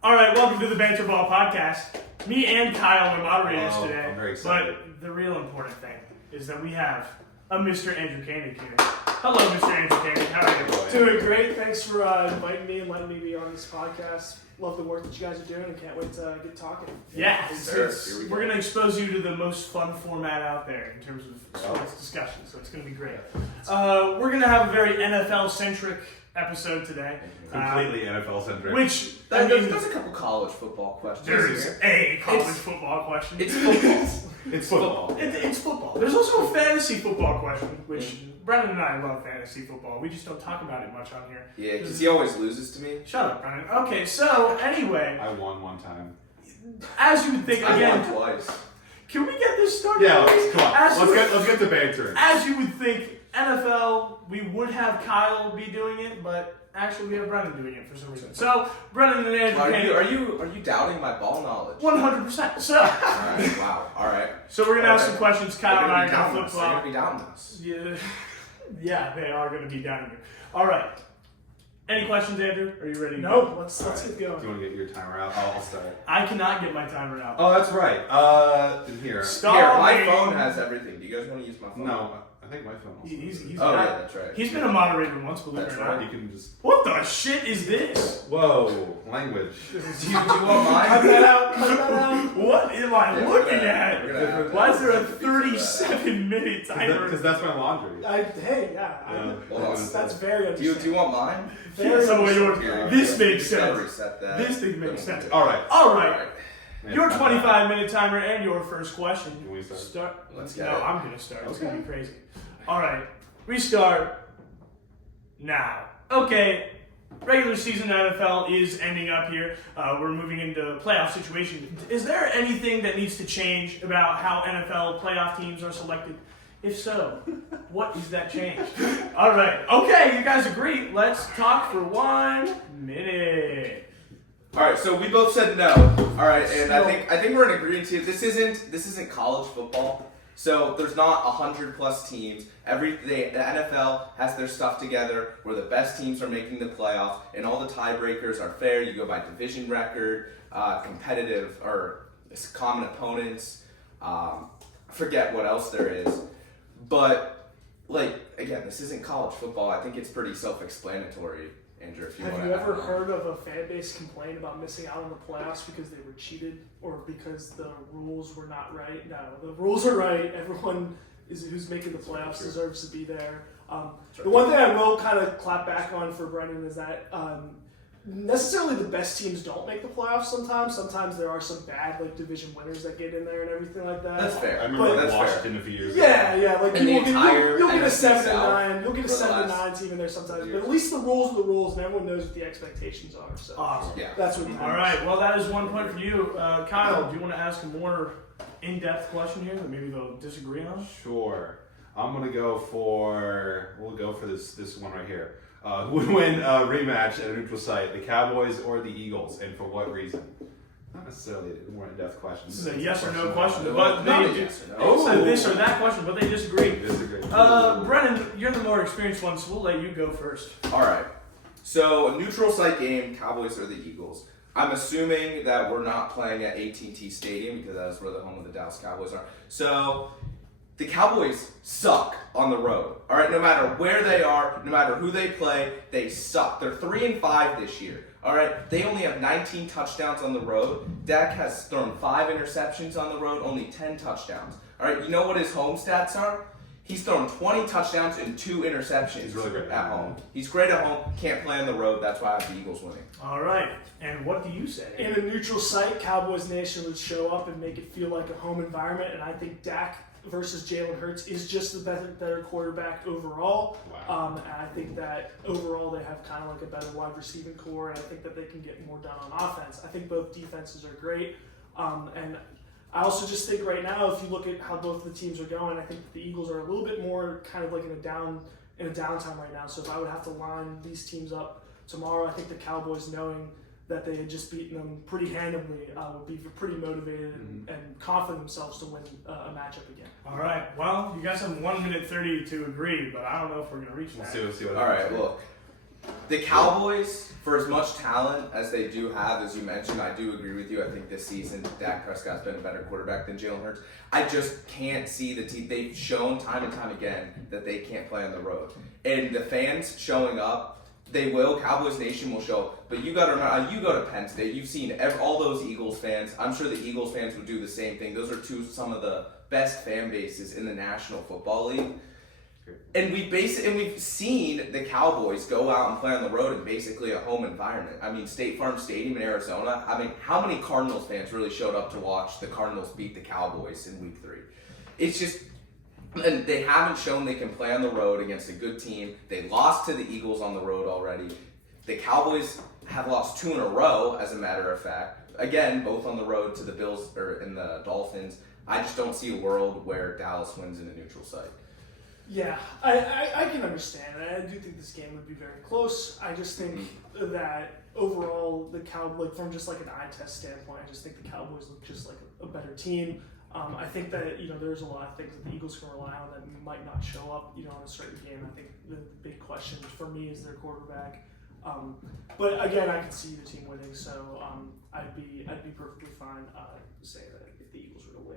All right, welcome to the Banter Ball podcast. Me and Kyle are moderators today. I'm very excited. But the real important thing is that we have a Mr. Andrew Koenig here. Hello, Mr. Andrew Koenig. How are you? Doing great. Thanks for inviting me and letting me be on this podcast. Love the work that you guys are doing and can't wait to get talking. Yeah, We're going to expose you to the most fun format out there in terms of sports discussion, so it's going to be great. We're going to have a very NFL-centric episode today. Completely NFL-centric. Which, there's a couple college football questions. There's a college football question. It's football. It's football. It's football. There's also a fantasy football question, which Brennan and I love fantasy football. We just don't talk about it much on here. Yeah, because he always loses to me. Shut up, Brennan. Okay, so anyway. I won one time. As you would think, again. I won twice. Can we get this started? Yeah, come on. Let's get to banter. As you would think, NFL, we would have Kyle be doing it, but actually we have Brennan doing it for some reason. So, Brennan and Andrew Are you doubting my ball knowledge? 100%. So, Alright, wow. Alright. So we're going to ask some questions. Kyle and I are going to flip-flop. They're going to be doubting us. Yeah, they are going to be down here. All right. Any questions, Andrew? Are you ready? No, let's get going. Do you want to get your timer out? I'll start. I cannot get my timer out. Oh, that's right. Here. My phone has everything. Do you guys want to use my phone? No, I think my phone also. Yeah, that's right. He's been a moderator once, believe it or not. You can just... What the shit is this? Whoa, language. Do you want mine? Cut that out. What am I looking at? Why is there a 37-minute timer? Because that's my laundry. That's very understandable. Do you want mine? This makes sense. Reset that. This thing makes sense. All right. Your 25-minute timer and your first question. Can we start? Let's get No, it. I'm going to start. It's Okay. going to be crazy. All right. We start now. Okay. Regular season NFL is ending up here. We're moving into playoff situation. Is there anything that needs to change about how NFL playoff teams are selected? If so, what is that change? All right. Okay, you guys agree. Let's talk for 1 minute. All right, so we both said no. All right, and I think we're in agreement here. This isn't college football, so there's not 100+ teams. The NFL has their stuff together where the best teams are making the playoffs, and all the tiebreakers are fair. You go by division record, competitive or common opponents. I forget what else there is, but again, this isn't college football. I think it's pretty self-explanatory. Andrew, if you want to. Have you ever heard of a fan base complain about missing out on the playoffs because they were cheated or because the rules were not right? No, the rules are right. Everyone who's making the playoffs deserves to be there. The one thing I will kind of clap back on for Brennan is that necessarily the best teams don't make the playoffs sometimes. Sometimes there are some bad division winners that get in there and everything like that. That's fair. I remember that's Washington fair. a few years ago. Yeah. You'll get a NFC 7-9. You'll get a South 7-9 team in there sometimes. But at least the rules are the rules, and everyone knows what the expectations are. So Awesome. Yeah. that's what. All right. Well, that is 1 point for you, Kyle. Do you want to ask a more in-depth question here that maybe they'll disagree on? Sure. We'll go for this one right here. Who would win a rematch at a neutral site, the Cowboys or the Eagles, and for what reason? Not necessarily a more in-depth question. This is a yes or no question, No, but not a they yes or no. Oh, so this or that question, but they disagree. Disagree. Brennan, you're the more experienced one, so we'll let you go first. All right. So a neutral site game, Cowboys or the Eagles. I'm assuming that we're not playing at AT&T Stadium because that is where the home of the Dallas Cowboys are. So the Cowboys suck on the road. All right, no matter where they are, no matter who they play, they suck. They're 3-5 this year. All right, they only have 19 touchdowns on the road. Dak has thrown 5 interceptions on the road, only 10 touchdowns. All right, you know what his home stats are? He's thrown 20 touchdowns and 2 interceptions. He's really great at home. He's great at home, can't play on the road. That's why I have the Eagles winning. All right. And what do you say? In a neutral site, Cowboys Nation would show up and make it feel like a home environment, and I think Dak versus Jalen Hurts is just the better quarterback overall. Wow. And I think that overall they have kind of a better wide receiving core, and I think that they can get more done on offense. I think both defenses are great. And I also just think right now, if you look at how both the teams are going, I think that the Eagles are a little bit more kind of in a downtime right now. So if I would have to line these teams up tomorrow, I think the Cowboys, knowing that they had just beaten them pretty handily, would be pretty motivated and confident themselves to win a matchup again. All right. Well, you guys have 1 minute 30 to agree, but I don't know if we're going to reach that. Let's see what All right, look. The Cowboys, for as much talent as they do have, as you mentioned, I do agree with you. I think this season Dak Prescott's been a better quarterback than Jalen Hurts. I just can't see the team. They've shown time and time again that they can't play on the road. And the fans showing up, they will. Cowboys Nation will show. But you got to remember, you go to Penn State, you've seen all those Eagles fans. I'm sure the Eagles fans would do the same thing. Those are some of the best fan bases in the National Football League. And we've seen the Cowboys go out and play on the road in basically a home environment. I mean, State Farm Stadium in Arizona. I mean, how many Cardinals fans really showed up to watch the Cardinals beat the Cowboys in Week 3? It's just, and they haven't shown they can play on the road against a good team. They lost to the Eagles on the road already. The Cowboys have lost 2 in a row, as a matter of fact. Again, both on the road to the Bills and the Dolphins. I just don't see a world where Dallas wins in a neutral site. Yeah, I can understand. I do think this game would be very close. I just think that overall, from just like an eye test standpoint, I just think the Cowboys look just like a better team. I think that there's a lot of things that the Eagles can rely on that might not show up in a certain game. I think the big question for me is their quarterback. But again, I can see the team winning, so I'd be perfectly fine saying that if the Eagles were to win.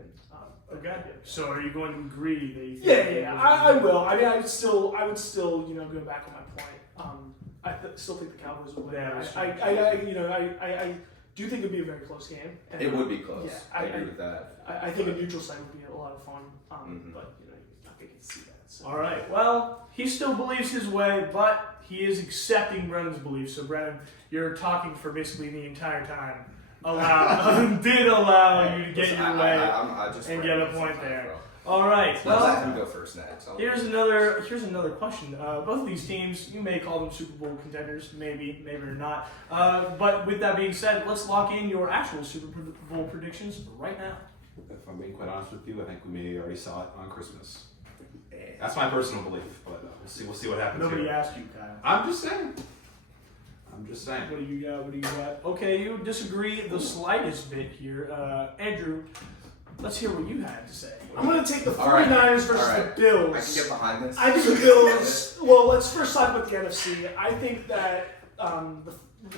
Okay. So are you going to agree that you think Yeah, I will. I mean, I would still, go back on my point. I still think the Cowboys will win. Yeah, I do think it'd be a very close game. And, It would be close. Yeah, I agree with that. I think a neutral site would be a lot of fun. But I can see that. So. All right. Well, he still believes his way, but he is accepting Brennan's beliefs. So, Brennan, you're talking for basically the entire time. Did allow you to get your way and get a point there. All right. Well, let him go first next. Here's another question. Both of these teams, you may call them Super Bowl contenders, maybe or not. But with that being said, let's lock in your actual Super Bowl predictions right now. If I'm being quite honest with you, I think we maybe already saw it on Christmas. That's my personal belief, but we'll see what happens. Nobody here. asked you, Kyle. I'm just saying. What do you got? Okay, you disagree the slightest bit here. Andrew, let's hear what you had to say. I'm going to take the 49ers versus the Bills. I can get behind this. I think the Bills. Well, let's first talk about the NFC. I think that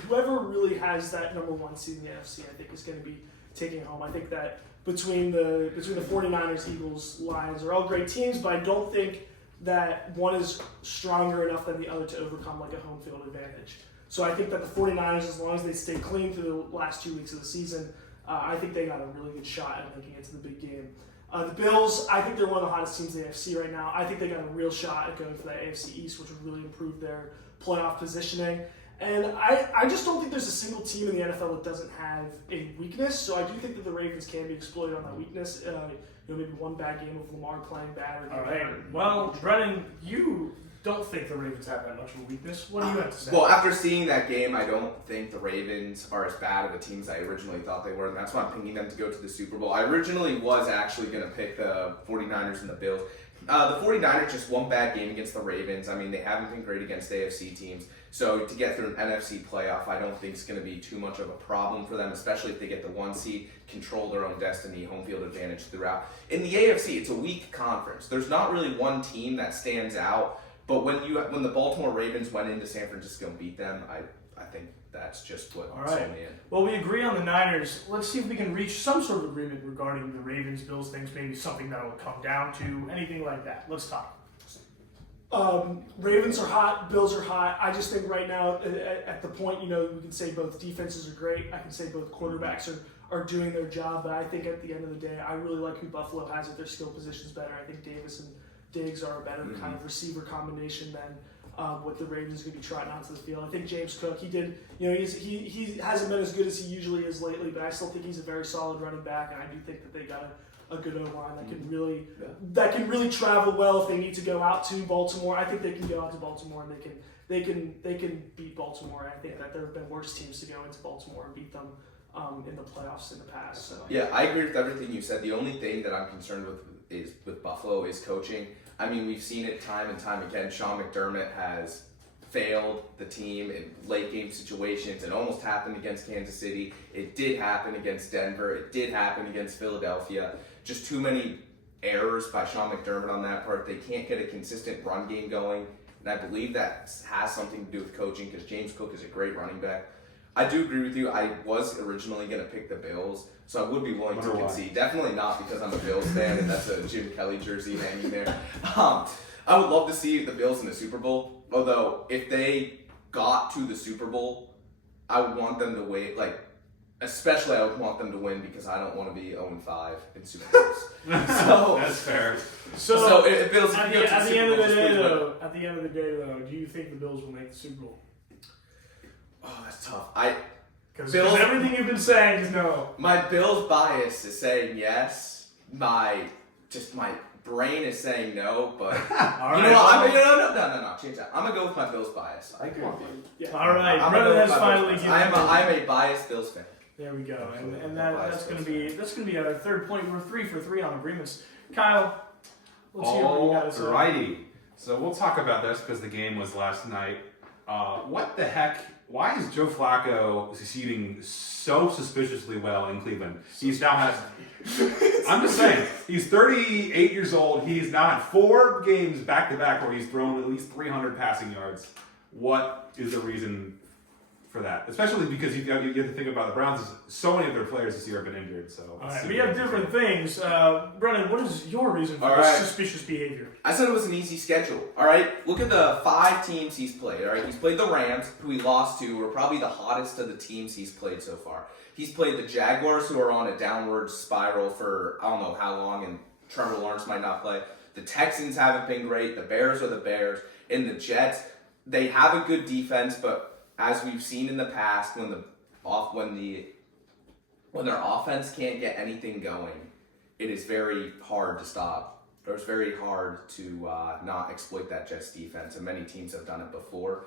whoever really has that number 1 seed in the NFC, I think is going to be taking it home. I think that between the 49ers, Eagles, Lions are all great teams, but I don't think that one is stronger enough than the other to overcome like a home field advantage. So I think that the 49ers, as long as they stay clean through the last 2 weeks of the season, I think they got a really good shot at making it to the big game. The Bills, I think they're one of the hottest teams in the AFC right now. I think they got a real shot at going for that AFC East, which would really improve their playoff positioning. And I just don't think there's a single team in the NFL that doesn't have a weakness. So I do think that the Ravens can be exploited on that weakness. Maybe one bad game of Lamar playing bad. All right. Well, Brennan, you don't think the Ravens have that much of a weakness. What do you have to say? Well, after seeing that game, I don't think the Ravens are as bad of a team as I originally thought they were, and that's why I'm picking them to go to the Super Bowl. I originally was actually going to pick the 49ers and the Bills. The 49ers just one bad game against the Ravens. I mean, they haven't been great against AFC teams. So to get through an NFC playoff, I don't think it's going to be too much of a problem for them, especially if they get the 1 seed, control their own destiny, home field advantage throughout. In the AFC, it's a weak conference. There's not really one team that stands out. But when the Baltimore Ravens went into San Francisco and beat them, I think that's just what sold me in. Well, we agree on the Niners. Let's see if we can reach some sort of agreement regarding the Ravens-Bills things, maybe something that will come down to, anything like that. Let's talk. Ravens are hot, Bills are hot. I just think right now, at the point, we can say both defenses are great. I can say both quarterbacks are doing their job. But I think at the end of the day, I really like who Buffalo has at their skill positions better. I think Davis and Diggs are a better kind of receiver combination than what the Ravens are going to be trotting onto the field. I think James Cook, he hasn't been as good as he usually is lately, but I still think he's a very solid running back, and I do think that they got a good O-line that can really travel well if they need to go out to Baltimore. I think they can go out to Baltimore and they can beat Baltimore. I think that there have been worse teams to go into Baltimore and beat them in the playoffs in the past. So yeah, I agree with everything you said. The only thing that I'm concerned with Buffalo is coaching. I mean, we've seen it time and time again. Sean McDermott has failed the team in late game situations. It almost happened against Kansas City. It did happen against Denver. It did happen against Philadelphia. Just too many errors by Sean McDermott on that part. They can't get a consistent run game going. and I believe that has something to do with coaching because James Cook is a great running back. I do agree with you. I was originally going to pick the Bills, so I would be willing to concede. Definitely not because I'm a Bills fan and that's a Jim Kelly jersey hanging there. I would love to see the Bills in the Super Bowl, although if they got to the Super Bowl, I would want them to wait, especially I would want them to win because I don't want to be 0-5 in Super Bowls. So That's fair. So it Bills at the end of the day, though, do you think the Bills will make the Super Bowl? Oh, that's tough. Because everything you've been saying is no. My Bills bias is saying yes. My brain is saying no, but All you right, know what? No, change that. I'm gonna go with my Bills bias. I agree with you. Yeah. All right, I'm Brennan has gonna go with my finally Bills given. bias. I'm a biased Bills fan. There we go, Absolutely. and that's gonna be our third point. We're 3 for 3 on agreements. Kyle, let's hear what you got to say. Alrighty. So we'll talk about this because the game was last night. What the heck? Why is Joe Flacco succeeding so suspiciously well in Cleveland? He's now has. I'm just saying. He's 38 years old. He's now had 4 games back to back where he's thrown at least 300 passing yards. What is the reason for that? Especially because you have to think about the Browns. So many of their players this year have been injured. So All right, we have different things. Brennan, what is your reason for this suspicious behavior? I said it was an easy schedule. All right, look at the 5 teams he's played. All right, he's played the Rams, who he lost to, who are probably the hottest of the teams he's played so far. He's played the Jaguars, who are on a downward spiral for I don't know how long, and Trevor Lawrence might not play. The Texans haven't been great. The Bears are the Bears, and the Jets. They have a good defense, but as we've seen in the past, when their offense can't get anything going, it is very hard to stop. It's very hard to not exploit that Jets defense, and many teams have done it before.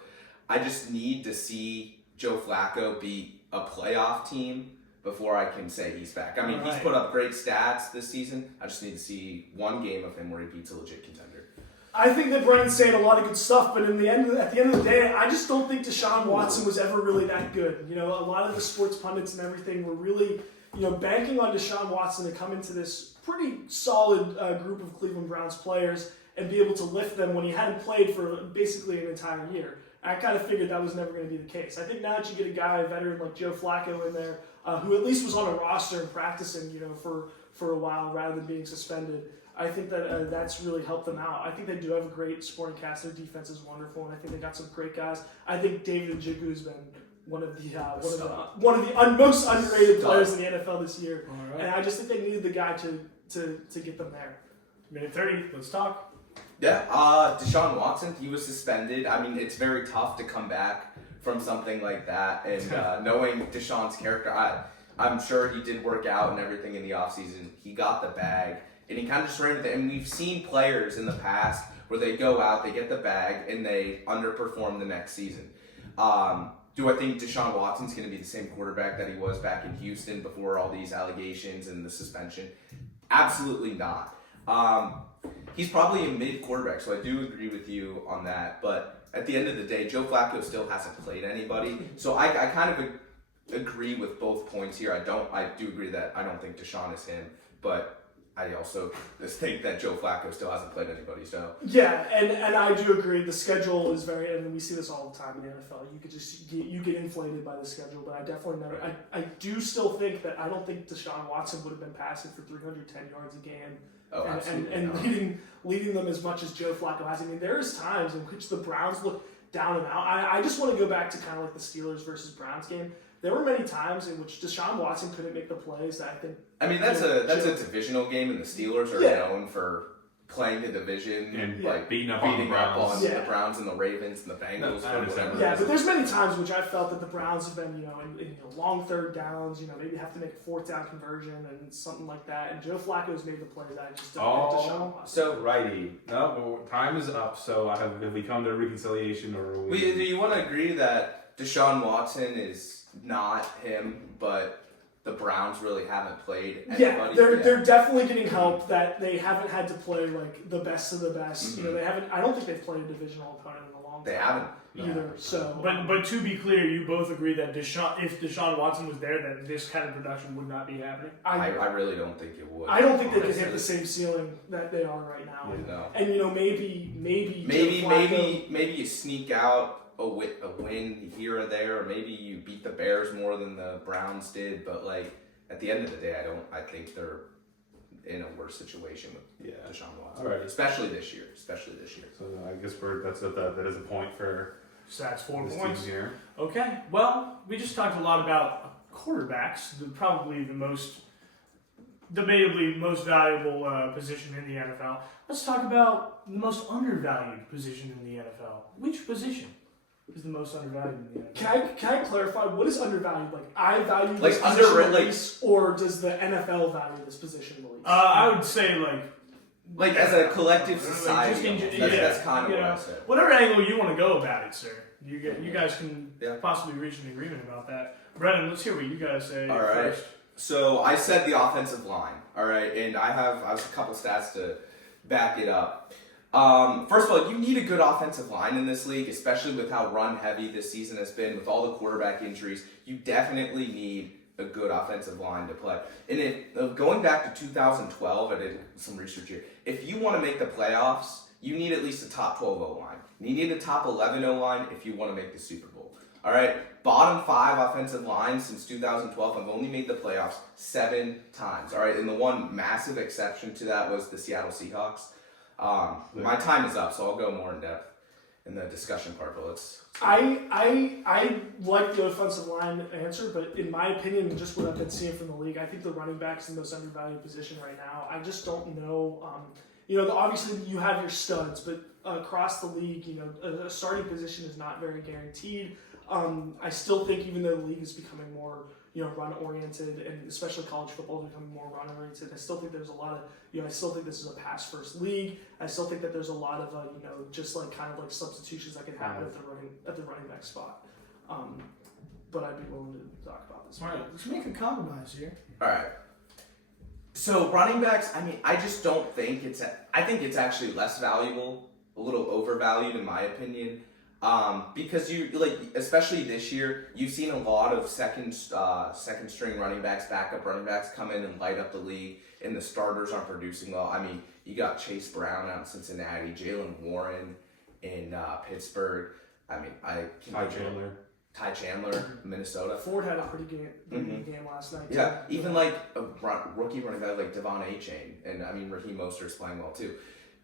I just need to see Joe Flacco beat a playoff team before I can say he's back. I mean, he's put up great stats this season. I just need to see one game of him where he beats a legit contender. I think that Brennan's saying a lot of good stuff, but at the end of the day, I just don't think Deshaun Watson was ever really that good. You know, a lot of the sports pundits and everything were really, banking on Deshaun Watson to come into this pretty solid group of Cleveland Browns players and be able to lift them when he hadn't played for basically an entire year. I kind of figured that was never going to be the case. I think now that you get a veteran like Joe Flacco in there, who at least was on a roster and practicing, for a while rather than being suspended, I think that that's really helped them out. I think they do have a great supporting cast. Their defense is wonderful, and I think they got some great guys. I think David Njoku has been one of the most underrated players in the NFL this year, and I just think they needed the guy to get them there. Minute 30. Let's talk. Yeah, Deshaun Watson, he was suspended. I mean, it's very tough to come back from something like that, and knowing Deshaun's character, I'm sure he did work out and everything in the offseason. He got the bag. And he kind of just ran with it. And we've seen players in the past where they go out, they get the bag, and they underperform the next season. Do I think Deshaun Watson's going to be the same quarterback that he was back in Houston before all these allegations and the suspension? Absolutely not. He's probably a mid-quarterback, so I do agree with you on that. But at the end of the day, Joe Flacco still hasn't played anybody. So I kind of agree with both points here. I do agree that I don't think Deshaun is him, but I also just think that Joe Flacco still hasn't played anybody. So yeah, and I do agree. The schedule is and we see this all the time in the NFL. You get inflated by the schedule, but I definitely never. I do still think that I don't think Deshaun Watson would have been passing for 310 yards a game. Oh, and leading them as much as Joe Flacco has. I mean, there's times in which the Browns look down and out. I just want to go back to kind of like the Steelers versus Browns game. There were many times in which Deshaun Watson couldn't make the plays that I think. I mean, that's a divisional game, and the Steelers are known for playing the division and beating up on the Browns and the Ravens and the Bengals. But there's many times which I felt that the Browns have been, in long third downs, maybe have to make a 4th down conversion and something like that. And Joe Flacco's made the plays that I just don't think Deshaun Watson. So righty. No, time is up. So have we come to a reconciliation, or do you want to agree that Deshaun Watson is not him, but the Browns really haven't played anybody? They're definitely getting help that they haven't had to play like the best of the best. Mm-hmm. I don't think they've played a divisional opponent in a long long They time haven't. either. So, But to be clear, you both agree that if Deshaun Watson was there, then this kind of production would not be happening. I really don't think it would. I don't think they could honestly. hit the same ceiling that they are right now. No. And maybe Joe Flacco- Maybe you sneak out a win here or there, or maybe you beat the Bears more than the Browns did. But like at the end of the day, I think they're in a worse situation with Deshaun Watson. All right. Especially this year. So I guess that is a point for So that's 4 this points. team here. Okay, well, we just talked a lot about quarterbacks, probably the debatably most valuable position in the NFL. Let's talk about the most undervalued position in the NFL. Which position is the most undervalued in the NFL? Can I clarify what is undervalued? Like I value Like this position underrated, the like- least, or does the NFL value this position the least? I would say Like as a collective Just society, in- almost. yeah, That's kind of you what I know, said. whatever angle you want to go about it, sir. You guys can Yeah. possibly reach an agreement about that. Brennan, let's hear what you guys say All right. first. So I said the offensive line, all right, and I have a couple stats to back it up. First of all, you need a good offensive line in this league, especially with how run heavy this season has been, with all the quarterback injuries. You definitely need a good offensive line to play. And going back to 2012, I did some research here. If you want to make the playoffs, you need at least a top 12 O-line. You need a top 11 O-line if you want to make the Super Bowl. All right, bottom 5 offensive lines since 2012 have only made the playoffs 7 times. All right, and the one massive exception to that was the Seattle Seahawks. My time is up, so I'll go more in depth in the discussion part. But let's. I like the offensive line answer, but in my opinion, just what I've been seeing from the league, I think the running back's the most undervalued position right now. I just don't know. Obviously you have your studs, but across the league, a starting position is not very guaranteed. I still think even though the league is becoming more, run oriented, and especially college football is becoming more run oriented, I still think there's a lot of, I still think this is a pass first league. I still think that there's a lot of, just like kind of like substitutions that can happen at the running back spot. But I'd be willing to talk about this. All right, let's make a compromise here. All right. So running backs, I just don't think I think it's actually less valuable, a little overvalued in my opinion. Because especially this year, you've seen a lot of second string running backs, backup running backs come in and light up the league, and the starters aren't producing well. You got Chase Brown out in Cincinnati, Jalen Warren in Pittsburgh. Ty Chandler, Minnesota. Ford had a pretty good game last night. Yeah, even like a rookie running back like Devon Achane, and Raheem Mostert's playing well too.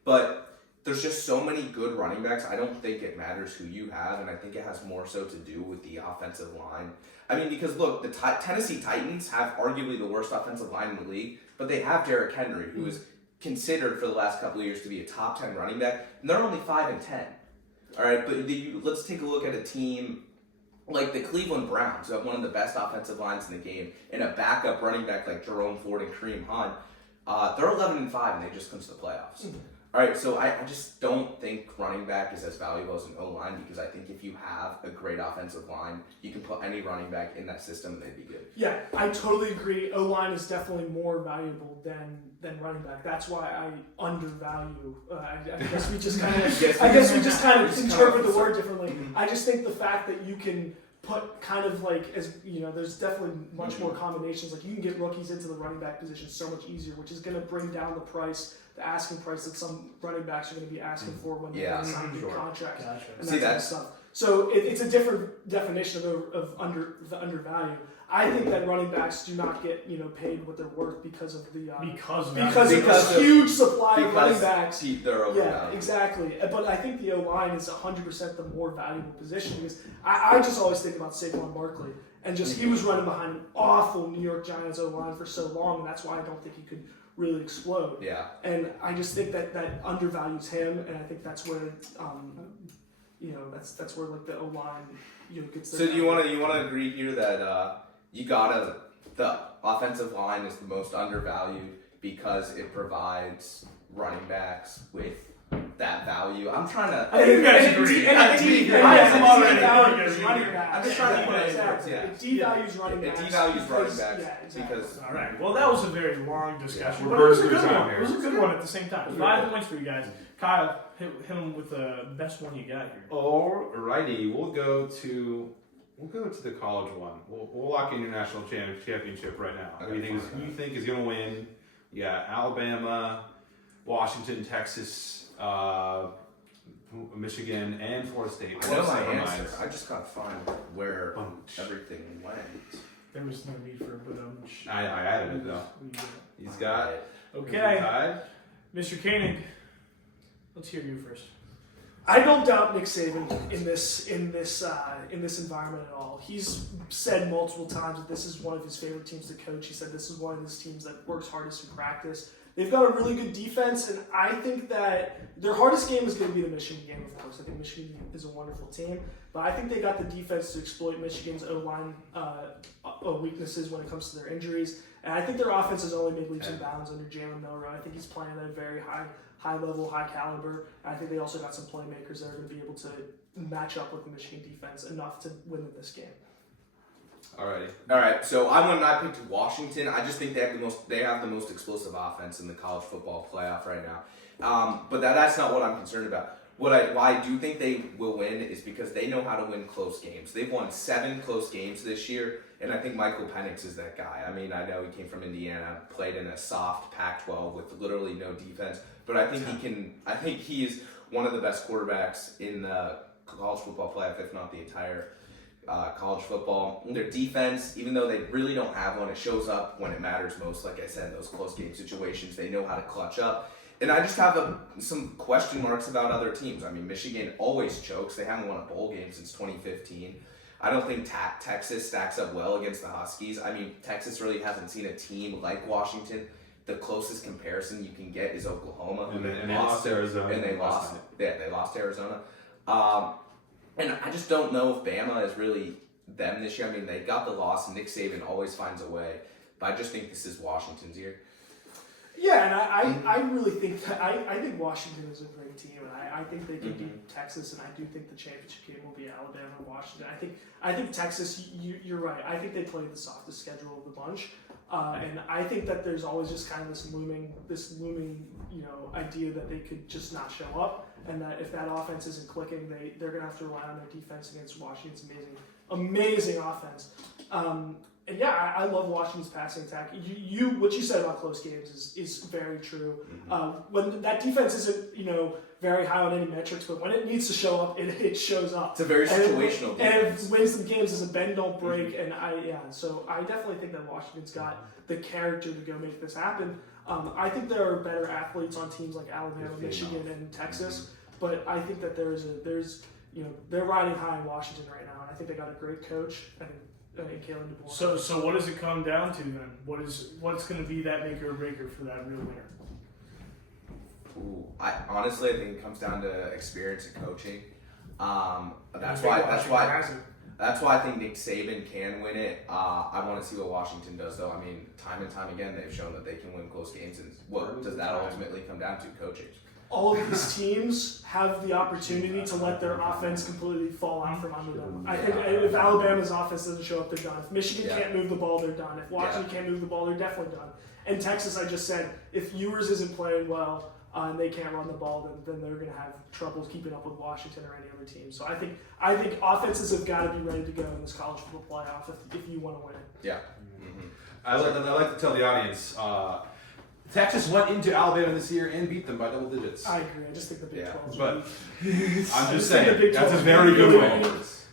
But there's just so many good running backs. I don't think it matters who you have, and I think it has more so to do with the offensive line. Because look, the Tennessee Titans have arguably the worst offensive line in the league, but they have Derrick Henry, who is considered for the last couple of years to be a top 10 running back, and they're only 5-10. All right, but let's take a look at a team like the Cleveland Browns, who have one of the best offensive lines in the game, and a backup running back like Jerome Ford and Kareem Hunt. They're 11-5, and they just come to the playoffs. All right, so I just don't think running back is as valuable as an O-line, because I think if you have a great offensive line, you can put any running back in that system and they'd be good. Yeah, I totally agree. O-line is definitely more valuable than running back. That's why I undervalue. I guess we just kind of interpret the word differently. I just think the fact that you can put kind of like, as there's definitely much more combinations. Like you can get rookies into the running back position so much easier, which is going to bring down the asking price that some running backs are going to be asking for when they sign a new contract and that kind of stuff. So it's a different definition of the undervalue. I think that running backs do not get paid what they're worth because of the huge supply of running backs. They're overvalued. Yeah, exactly. But I think the O-line is 100% the more valuable position, because I just always think about Saquon Barkley, and just he was running behind an awful New York Giants O-line for so long, and that's why I don't think he could really explode. Yeah. And I just think that undervalues him, and I think that's where that's where like the O-line gets. So do you want to agree here that the offensive line is the most undervalued because it provides running backs with that value? I'm trying to. I think you guys agree. I'm just trying to put it in words. Yeah. It devalues running backs. It devalues running backs Yeah, exactly. because. All right. Well, that was a very long discussion. We're But it was a bursting good time one. here. It was a good one at the same time. 5 points for you guys. Kyle, Hit them with the best one you got here. Alrighty, we'll go to the college one. We'll lock in your national championship right now. Who do you think is going to win? Yeah, Alabama, Washington, Texas, Michigan, and Florida State. I know my answer. I just gotta find where everything went. There was no need for a but I added it though. He's got it. Okay. Mr. Koenig, let's hear you first. I don't doubt Nick Saban in this environment at all. He's said multiple times that this is one of his favorite teams to coach. He said this is one of his teams that works hardest in practice. They've got a really good defense, and I think that their hardest game is going to be the Michigan game, of course. I think Michigan is a wonderful team, but I think they got the defense to exploit Michigan's O-line weaknesses when it comes to their injuries. And I think their offense has only made leaps and bounds under Jalen Milroe. I think he's playing at a very high level, high caliber. And I think they also got some playmakers that are going to be able to match up with the Michigan defense enough to win this game. All right. So I picked Washington. I just think they have the most explosive offense in the college football playoff right now. But that's not what I'm concerned about. Why I do think they will win is because they know how to win close games. They've won 7 close games this year, and I think Michael Penix is that guy. I mean, I know he came from Indiana, played in a soft Pac-12 with literally no defense, but I think he can. I think he is one of the best quarterbacks in the college football playoff, if not the entire college football. Their defense, even though they really don't have one, it shows up when it matters most. Like I said, those close game situations, they know how to clutch up. And I just have some question marks about other teams. I mean, Michigan always chokes. They haven't won a bowl game since 2015. I don't think Texas stacks up well against the Huskies. I mean, Texas really hasn't seen a team like Washington. The closest comparison you can get is Oklahoma. And they lost Arizona. And they lost. Yeah, they lost Arizona. And I just don't know if Bama is really them this year. I mean, they got the loss, and Nick Saban always finds a way. But I just think this is Washington's year. Yeah, and I really think that I think Washington is a great team, and I think they can beat Texas, and I do think the championship game will be Alabama and Washington. I think Texas. You're right. I think they play the softest schedule of the bunch, and I think that there's always just kind of this looming idea that they could just not show up, and that if that offense isn't clicking, they're gonna have to rely on their defense against Washington's amazing offense. And yeah, I love Washington's passing attack. What you said about close games is very true. When that defense isn't very high on any metrics, but when it needs to show up, it shows up. It's a very situational defense. And it wins some games as a bend don't break. And so I definitely think that Washington's got the character to go make this happen. I think there are better athletes on teams like Alabama, Michigan, and Texas, but I think that they're riding high in Washington right now, and I think they got a great coach. So what does it come down to then? What's going to be that maker or breaker for that real winner? I honestly think it comes down to experience and coaching. That's why I think Nick Saban can win it. I want to see what Washington does, though. I mean, time and time again, they've shown that they can win close games. And what does that ultimately come down to? Coaching. All of these teams have the opportunity to let their offense completely fall out from under them. I think if Alabama's offense doesn't show up, they're done. If Michigan can't move the ball, they're done. If Washington can't move the ball, they're definitely done. And Texas, I just said, if Ewers isn't playing well and they can't run the ball, then they're going to have trouble keeping up with Washington or any other team. So I think offenses have got to be ready to go in this college football playoff if you want to win it. Yeah. I like to tell the audience. Texas went into Alabama this year and beat them by double digits. I agree. I just think the Big 12 is but really, I'm just saying, that's a very good win.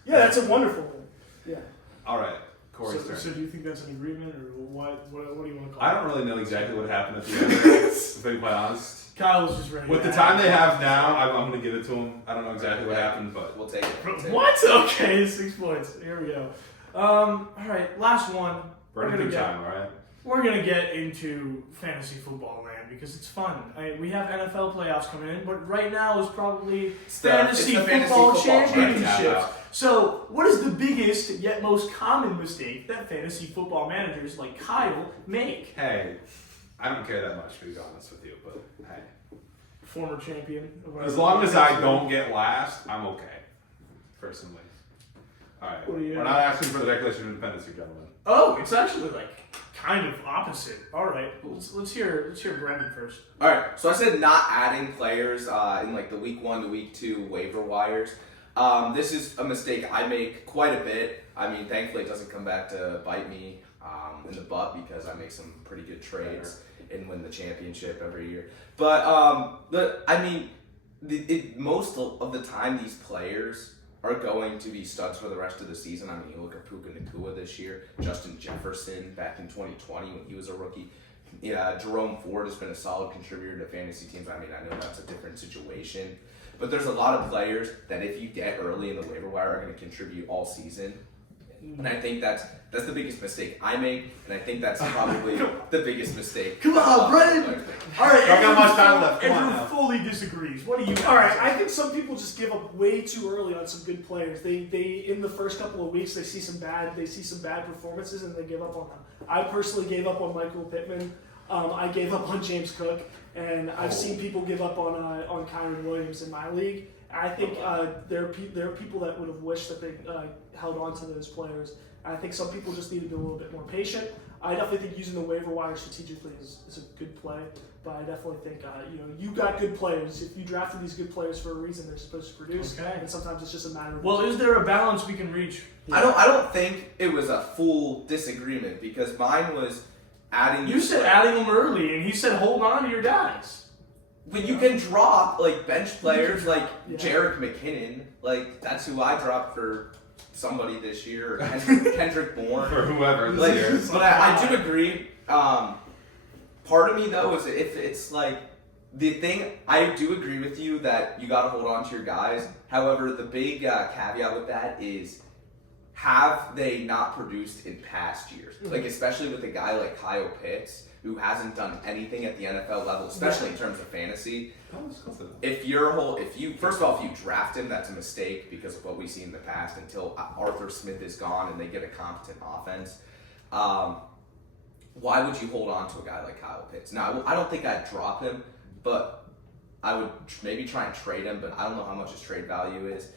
Yeah, that's a wonderful win. Yeah. All right, Corey's turn. So do you think that's an agreement, or what do you want to call it? I don't really know exactly what happened at the end, to be quite honest. Kyle was just ready. With the time they have now, I'm going to give it to him. I don't know exactly what happened, but we'll take it. What? Okay, 6 points. Here we go. All right, last one. Burning time, all right? We're going to get into fantasy football land because it's fun. We have NFL playoffs coming in, but right now is probably fantasy football championship. So, what is the biggest yet most common mistake that fantasy football managers like Kyle make? Hey, I don't care that much, to be honest with you, but hey. Former champion. As long as I don't get last, I'm okay, personally. All right, we're not asking for the Declaration of Independence here, gentlemen. Oh, it's actually like kind of opposite. All right, let's hear Brennan first. All right, so I said not adding players in like the week 1 to week 2 waiver wires. This is a mistake I make quite a bit. I mean, thankfully it doesn't come back to bite me in the butt because I make some pretty good trades and win the championship every year. But I mean, most of the time these players are going to be studs for the rest of the season. I mean, you look at Puka Nacua this year, Justin Jefferson back in 2020 when he was a rookie. Yeah, Jerome Ford has been a solid contributor to fantasy teams. I mean, I know that's a different situation. But there's a lot of players that if you get early in the waiver wire are going to contribute all season. And I think that's the biggest mistake I make, and I think that's probably the biggest mistake. Come on, Brennan! All right, Don't got much time left. Come on Andrew now. fully disagrees. What do you? All right, I think some people just give up way too early on some good players. They in the first couple of weeks they see some bad performances and they give up on them. I personally gave up on Michael Pittman. I gave up on James Cook, and I've seen people give up on Kyron Williams in my league. I think there are people that would have wished that they held on to those players. I think some people just need to be a little bit more patient. I definitely think using the waiver wire strategically is a good play, but I definitely think you got good players. If you drafted these good players for a reason, they're supposed to produce, and sometimes it's just a matter of. Well, is there a balance we can reach? I don't think it was a full disagreement because mine was adding. You said adding them early, and he said hold on to your guys. But you can drop like bench players like Jerick McKinnon. Like that's who I dropped for somebody this year, or Kendrick Bourne, For whoever this Like, year. but I do agree. Part of me though is if it's like the thing, I do agree with you that you got to hold on to your guys. However, the big caveat with that is have they not produced in past years? Like especially with a guy like Kyle Pitts, who hasn't done anything at the NFL level, especially in terms of fantasy. If you first of all, if you draft him, that's a mistake because of what we see in the past. Until Arthur Smith is gone and they get a competent offense, why would you hold on to a guy like Kyle Pitts? Now, I don't think I'd drop him, but I would maybe try and trade him. But I don't know how much his trade value is.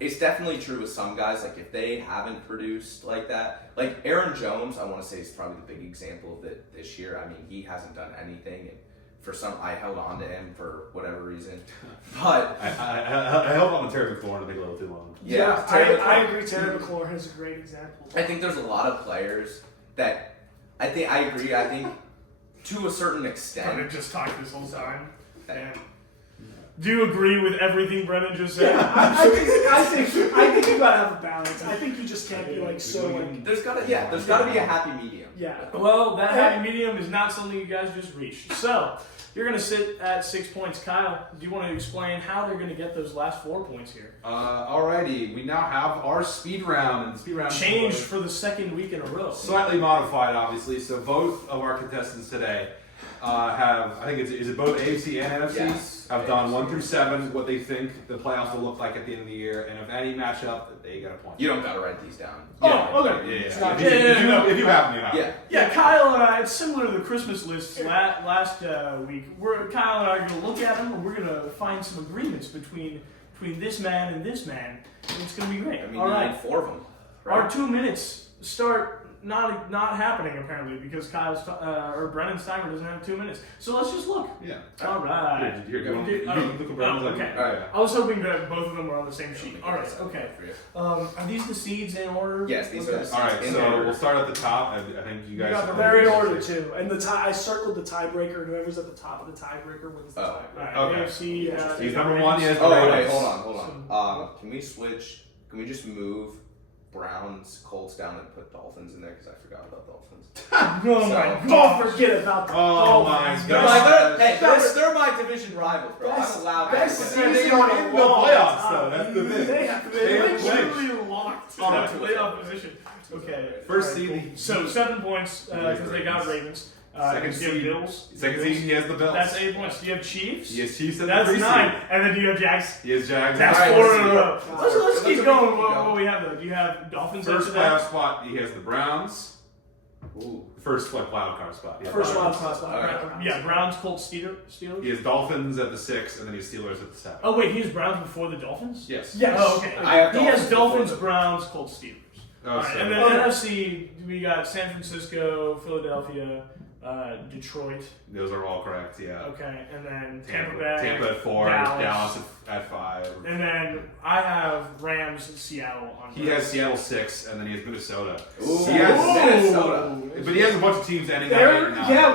It's definitely true with some guys, like if they haven't produced like that, like Aaron Jones, I want to say is probably the big example of it this year. I mean, he hasn't done anything, and for some, I held on to him for whatever reason, but I held on to Terry McLaurin, I think, a little too long. Yeah, I agree. Terry McLaurin is a great example. I think there's a lot of players that I agree. I think to a certain I'm extent. gonna just talk this whole time. Damn. Do you agree with everything Brennan just said? I think you gotta have a balance. I think you just can't be like so like. There's gotta be a happy medium. Yeah. Well, that happy medium is not something you guys just reached. So, you're going to sit at 6 points. Kyle, do you want to explain how they're going to get those last 4 points here? Alrighty, we now have our speed round, and the speed round Changed for the second week in a row. slightly modified, obviously. So both of our contestants today have, I think is it both AFC and NFC? Yes. Have done 1 through 7 what they think the playoffs will look like at the end of the year, and if any match up, they get a point. You don't gotta write these down. Oh, okay. Yeah. Yeah. If you have them, you have them. Yeah, Kyle and I, it's similar to the Christmas lists last week. Kyle and I are going to look at them, and we're going to find some agreements between this man and this man. And it's going to be great. I mean, All you right. need 4 of them. Right? Our 2 minutes start not happening apparently because or Brennan's timer doesn't have 2 minutes. So let's just look. Yeah. All right. Here, you look at Brennan's like- Okay. All right. I was hoping that both of them were on the same sheet. All right. Okay. Are these the seeds in order? Yes, these are the seeds. All right, In so order. we'll start at the top. I think you guys. They're in order too, and I circled the tiebreaker. Whoever's at the top of the tiebreaker wins the tiebreaker. All right. Okay. AFC. He's number 1. He has the Oh, Ravens. wait, hold on. Can we switch? Can we just move Browns, Colts down and put Dolphins in there? Because I forgot about Dolphins. Oh my Don't God. forget about the Oh my Dolphins. God. They're my division rivals, bro. Best- I'm allowed best to. season They are in the long playoffs, time. though. That's the thing. They They're have literally locked in Alright. a playoff position. Okay. First All right, seed, cool. So 7 points because they got Ravens. Second do you have seed. Bills? Second seed, he has the Bills. That's 8 points. Do you have Chiefs? He has Chiefs at That's the 3 9. seed. And then do you have Jags? He has Jags. That's All right, 4 let's in a see. row. Let's Let's keep keep going. going. What we have though? Do you have Dolphins First after that? playoff spot, he has the Browns. Ooh. First wild card spot. He has First Browns. wild card. All right. Yeah, Browns, Colts, Steelers. He has Dolphins at the 6, and then he has Steelers at the 7. Oh wait, he has Browns before the Dolphins. Yes. Yes. Oh, okay. I have He has Dolphins before Dolphins, them. Browns, Colts, Steelers. Oh, All right, and then NFC, we got San Francisco, Philadelphia, Detroit. those are all correct. Yeah. Okay, and then Tampa Bay, Tampa at 4, Dallas at 5. and then I have Rams, Seattle on. He has Seattle 6, and then he has Minnesota. Ooh, He has, Minnesota. but he has a bunch of teams ending There, up 8 and 9. yeah.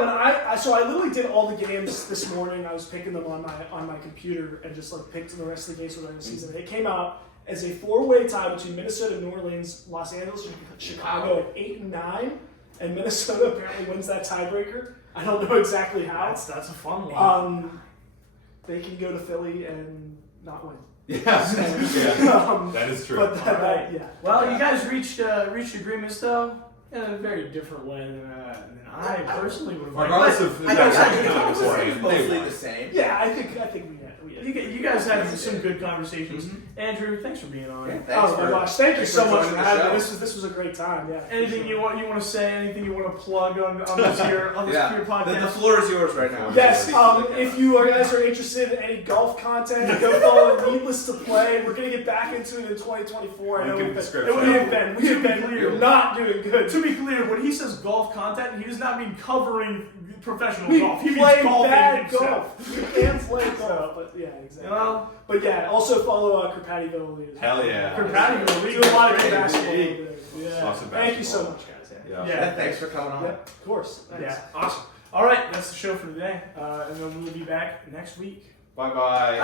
When so I literally did all the games this morning. I was picking them on my computer and just like picked the rest of the games for the season. It came out as a 4-way tie between Minnesota, New Orleans, Los Angeles, and Chicago at 8 and 9, and Minnesota apparently wins that tiebreaker. I don't know exactly how. That's a fun one. They can go to Philly and not win. Yeah. Yeah. That is true. But that, Alright. yeah. Well, you guys reached agreements though in a very different way than I personally would have liked. Regardless of I guess beforehand, it's mostly they won. the same. Yeah, I think we had. You guys had some good conversations. Andrew, thanks for being on. Yeah, thanks Oh my for- gosh! Thank you thanks so for much joining for the having me. show. This was a great time. Yeah. Anything you want to say? Anything you want to plug on this here podcast? The floor is yours right now. Yes. If you guys are interested in any golf content, go follow Needless to Play. We're gonna get back into it in 2024. I know Link in the description. we have been clear. not doing good. To be clear, when he says golf content, he does not mean covering professional We golf. He means play golfing bad himself. golf. We can play golf, but yeah, exactly. You know? But yeah, also follow Carpattiville League. Hell yeah. Carpattiville We League do a lot of is good great. basketball over there. Yeah. Lots of Thank you so basketball. much, guys. Yeah. Yeah. Thanks for coming on. Yeah, of course. Thanks. Yeah, awesome. All right, that's the show for today, and then we'll be back next week. Bye bye.